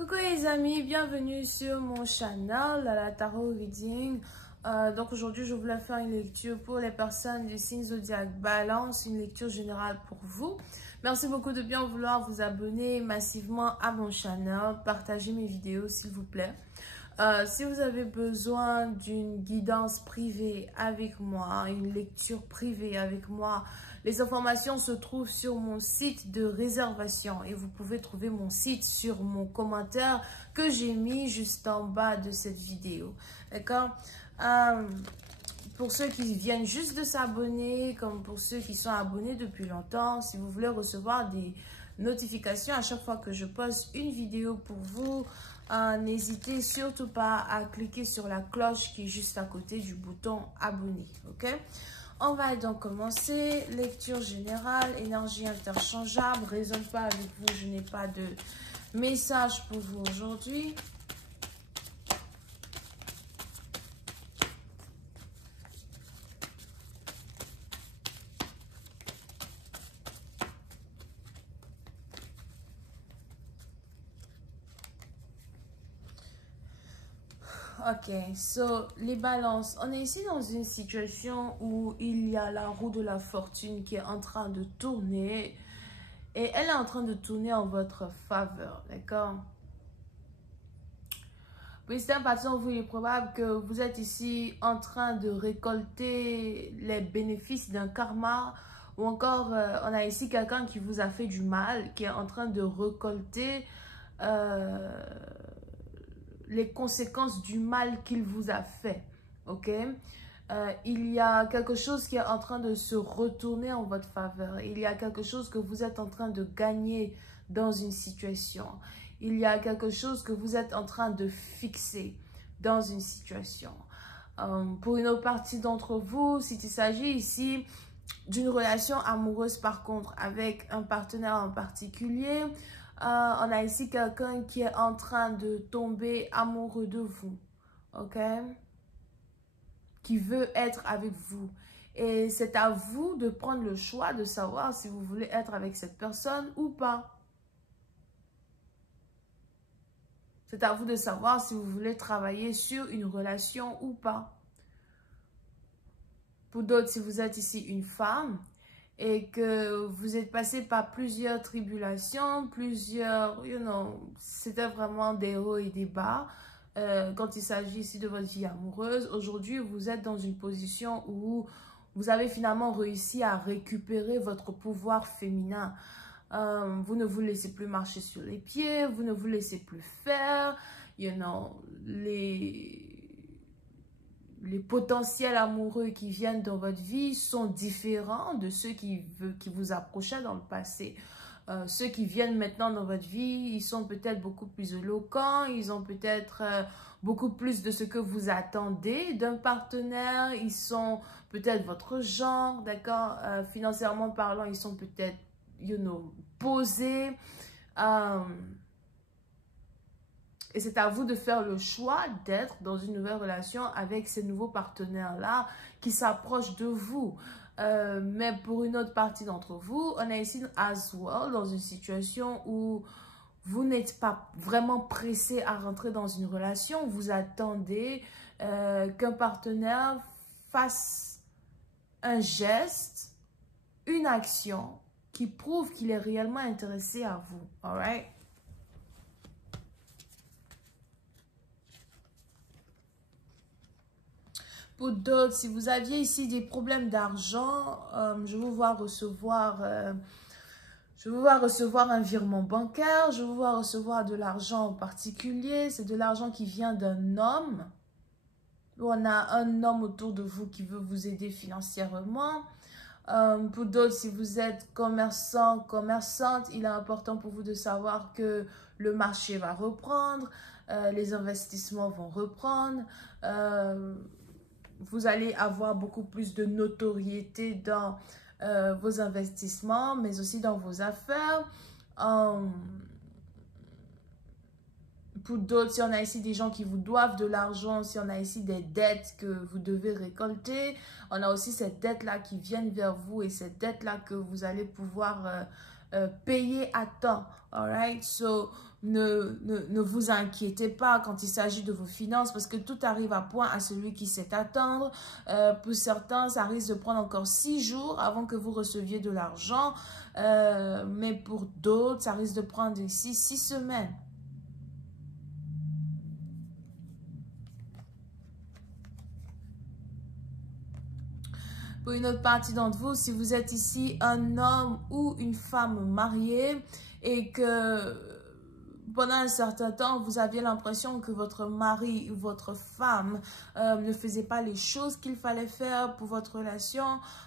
Coucou les amis, bienvenue sur mon channel la Tarot Reading. Donc aujourd'hui je voulais faire une lecture pour les personnes du signe zodiaque Balance, une lecture générale pour vous. Merci beaucoup de bien vouloir vous abonner massivement à mon channel, partagez mes vidéos s'il vous plaît. Si vous avez besoin d'une guidance privée avec moi, une lecture privée avec moi, les informations se trouvent sur mon site de réservation et vous pouvez trouver mon site sur mon commentaire que j'ai mis juste en bas de cette vidéo. D'accord? Pour ceux qui viennent juste de s'abonner, comme pour ceux qui sont abonnés depuis longtemps, si vous voulez recevoir des notifications à chaque fois que je poste une vidéo pour vous, n'hésitez surtout pas à cliquer sur la cloche qui est juste à côté du bouton abonner. Ok? On va donc commencer. Lecture générale, énergie interchangeable. Raisonne pas avec vous, je n'ai pas de message pour vous aujourd'hui. Ok, so les balances, on est ici dans une situation où il y a la roue de la fortune qui est en train de tourner et elle est en train de tourner en votre faveur, d'accord? Pour certaines personnes, vous, il est probable que vous êtes ici en train de récolter les bénéfices d'un karma ou encore on a ici quelqu'un qui vous a fait du mal, qui est en train de récolter les conséquences du mal qu'il vous a fait, ok? Il y a quelque chose qui est en train de se retourner en votre faveur. Il y a quelque chose que vous êtes en train de gagner dans une situation. Il y a quelque chose que vous êtes en train de fixer dans une situation. Pour une autre partie d'entre vous, s'il s'agit ici d'une relation amoureuse par contre avec un partenaire en particulier, on a ici quelqu'un qui est en train de tomber amoureux de vous, ok? Qui veut être avec vous. Et c'est à vous de prendre le choix de savoir si vous voulez être avec cette personne ou pas. C'est à vous de savoir si vous voulez travailler sur une relation ou pas. Pour d'autres, si vous êtes ici une femme et que vous êtes passé par plusieurs tribulations, plusieurs, c'était vraiment des hauts et des bas. Quand il s'agit ici de votre vie amoureuse, aujourd'hui, vous êtes dans une position où vous avez finalement réussi à récupérer votre pouvoir féminin. Vous ne vous laissez plus marcher sur les pieds, vous ne vous laissez plus faire, les potentiels amoureux qui viennent dans votre vie sont différents de ceux qui vous approchaient dans le passé. Ceux qui viennent maintenant dans votre vie, ils sont peut-être beaucoup plus éloquents, ils ont peut-être beaucoup plus de ce que vous attendez d'un partenaire, ils sont peut-être votre genre, d'accord? Financièrement parlant, ils sont peut-être, posés. Et c'est à vous de faire le choix d'être dans une nouvelle relation avec ces nouveaux partenaires-là qui s'approchent de vous. Mais pour une autre partie d'entre vous, on est ici as well dans une situation où vous n'êtes pas vraiment pressé à rentrer dans une relation. Vous attendez qu'un partenaire fasse un geste, une action qui prouve qu'il est réellement intéressé à vous. All right? Pour d'autres, si vous aviez ici des problèmes d'argent, je vous vois recevoir un virement bancaire, je vous vois recevoir de l'argent en particulier. C'est de l'argent qui vient d'un homme. On a un homme autour de vous qui veut vous aider financièrement. Pour d'autres, si vous êtes commerçant, commerçante, il est important pour vous de savoir que le marché va reprendre, les investissements vont reprendre. Vous allez avoir beaucoup plus de notoriété dans vos investissements, mais aussi dans vos affaires. Pour d'autres, si on a ici des gens qui vous doivent de l'argent, si on a ici des dettes que vous devez récolter, on a aussi ces dettes-là qui viennent vers vous et ces dettes-là que vous allez pouvoir payé à temps. Alright, so ne vous inquiétez pas quand il s'agit de vos finances parce que tout arrive à point à celui qui sait attendre. Pour certains, ça risque de prendre encore 6 jours avant que vous receviez de l'argent, mais pour d'autres, ça risque de prendre ici 6 semaines. Pour une autre partie d'entre vous, si vous êtes ici un homme ou une femme mariée et que pendant un certain temps, vous aviez l'impression que votre mari ou votre femme ne faisait pas les choses qu'il fallait faire pour votre relation.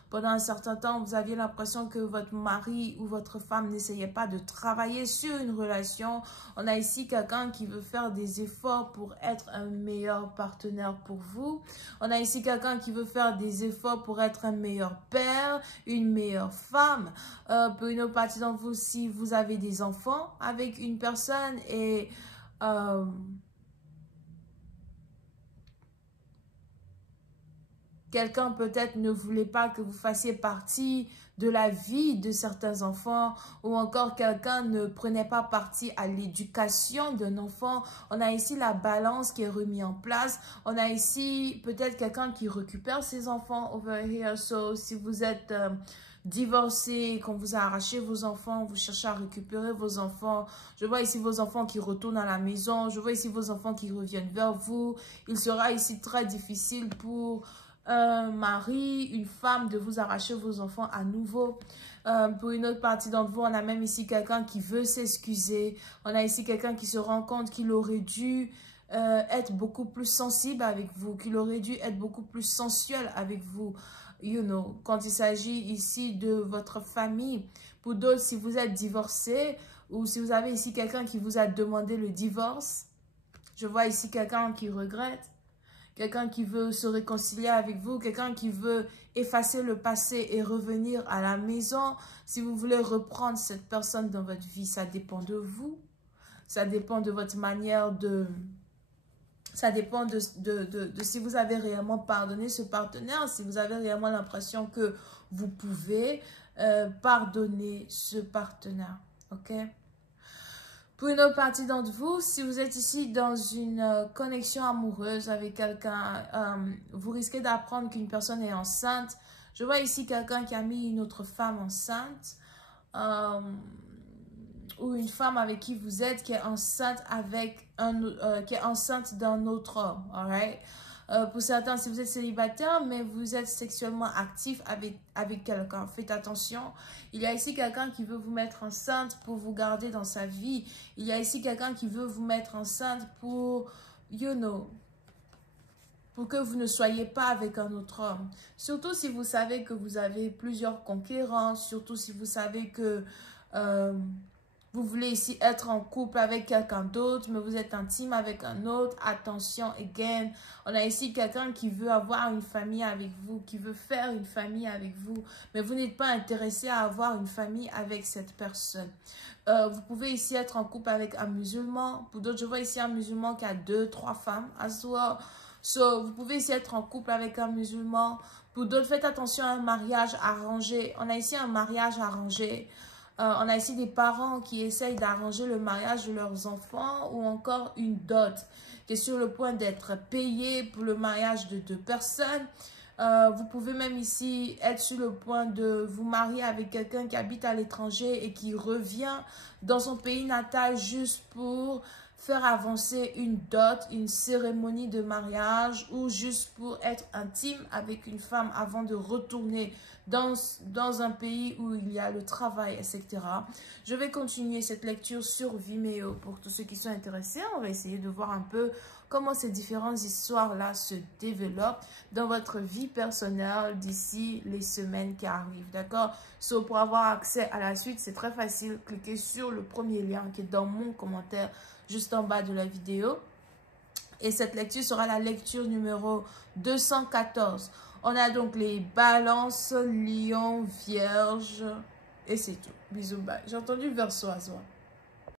Pendant un certain temps, vous aviez l'impression que votre mari ou votre femme n'essayait pas de travailler sur une relation. On a ici quelqu'un qui veut faire des efforts pour être un meilleur partenaire pour vous. On a ici quelqu'un qui veut faire des efforts pour être un meilleur père, une meilleure femme. Pour une autre partie d'entre vous, si vous avez des enfants avec une personne et quelqu'un peut-être ne voulait pas que vous fassiez partie de la vie de certains enfants ou encore quelqu'un ne prenait pas partie à l'éducation d'un enfant. On a ici la balance qui est remise en place. On a ici peut-être quelqu'un qui récupère ses enfants over here. So, si vous êtes divorcé, qu'on vous a arraché vos enfants, vous cherchez à récupérer vos enfants. Je vois ici vos enfants qui retournent à la maison. Je vois ici vos enfants qui reviennent vers vous. Il sera ici très difficile pour un mari, une femme de vous arracher vos enfants à nouveau. Pour une autre partie d'entre vous, on a même ici quelqu'un qui veut s'excuser. On a ici quelqu'un qui se rend compte qu'il aurait dû être beaucoup plus sensible avec vous, qu'il aurait dû être beaucoup plus sensuel avec vous. You know, quand il s'agit ici de votre famille. Pour d'autres, si vous êtes divorcé ou si vous avez ici quelqu'un qui vous a demandé le divorce, je vois ici quelqu'un qui regrette. Quelqu'un qui veut se réconcilier avec vous, quelqu'un qui veut effacer le passé et revenir à la maison. Si vous voulez reprendre cette personne dans votre vie, ça dépend de vous. Ça dépend de votre manière de... Ça dépend de si vous avez réellement pardonné ce partenaire, si vous avez réellement l'impression que vous pouvez pardonner ce partenaire. OK? Pour une autre partie d'entre vous, si vous êtes ici dans une connexion amoureuse avec quelqu'un, vous risquez d'apprendre qu'une personne est enceinte. Je vois ici quelqu'un qui a mis une autre femme enceinte. Ou une femme avec qui vous êtes qui est enceinte qui est enceinte d'un autre homme. Alright? Pour certains, si vous êtes célibataire, mais vous êtes sexuellement actif avec quelqu'un, faites attention. Il y a ici quelqu'un qui veut vous mettre enceinte pour vous garder dans sa vie. Il y a ici quelqu'un qui veut vous mettre enceinte pour, you know, pour que vous ne soyez pas avec un autre homme. Surtout si vous savez que vous avez plusieurs conquérants, surtout si vous savez que vous voulez ici être en couple avec quelqu'un d'autre, mais vous êtes intime avec un autre. Attention, again. On a ici quelqu'un qui veut avoir une famille avec vous, qui veut faire une famille avec vous, mais vous n'êtes pas intéressé à avoir une famille avec cette personne. Vous pouvez ici être en couple avec un musulman. Pour d'autres, je vois ici un musulman qui a 2, 3 femmes as well. So, vous pouvez ici être en couple avec un musulman. Pour d'autres, faites attention à un mariage arrangé. On a ici un mariage arrangé. On a ici des parents qui essayent d'arranger le mariage de leurs enfants ou encore une dot qui est sur le point d'être payée pour le mariage de 2 personnes. Vous pouvez même ici être sur le point de vous marier avec quelqu'un qui habite à l'étranger et qui revient dans son pays natal juste pour faire avancer une dot, une cérémonie de mariage ou juste pour être intime avec une femme avant de retourner dans un pays où il y a le travail, etc. Je vais continuer cette lecture sur Vimeo pour tous ceux qui sont intéressés. On va essayer de voir un peu comment ces différentes histoires-là se développent dans votre vie personnelle d'ici les semaines qui arrivent, d'accord? So, pour avoir accès à la suite, c'est très facile. Cliquez sur le premier lien qui est dans mon commentaire juste en bas de la vidéo. Et cette lecture sera la lecture numéro 214. On a donc les balances, lion, vierge. Et c'est tout. Bisous, bye. J'ai entendu verso à soi.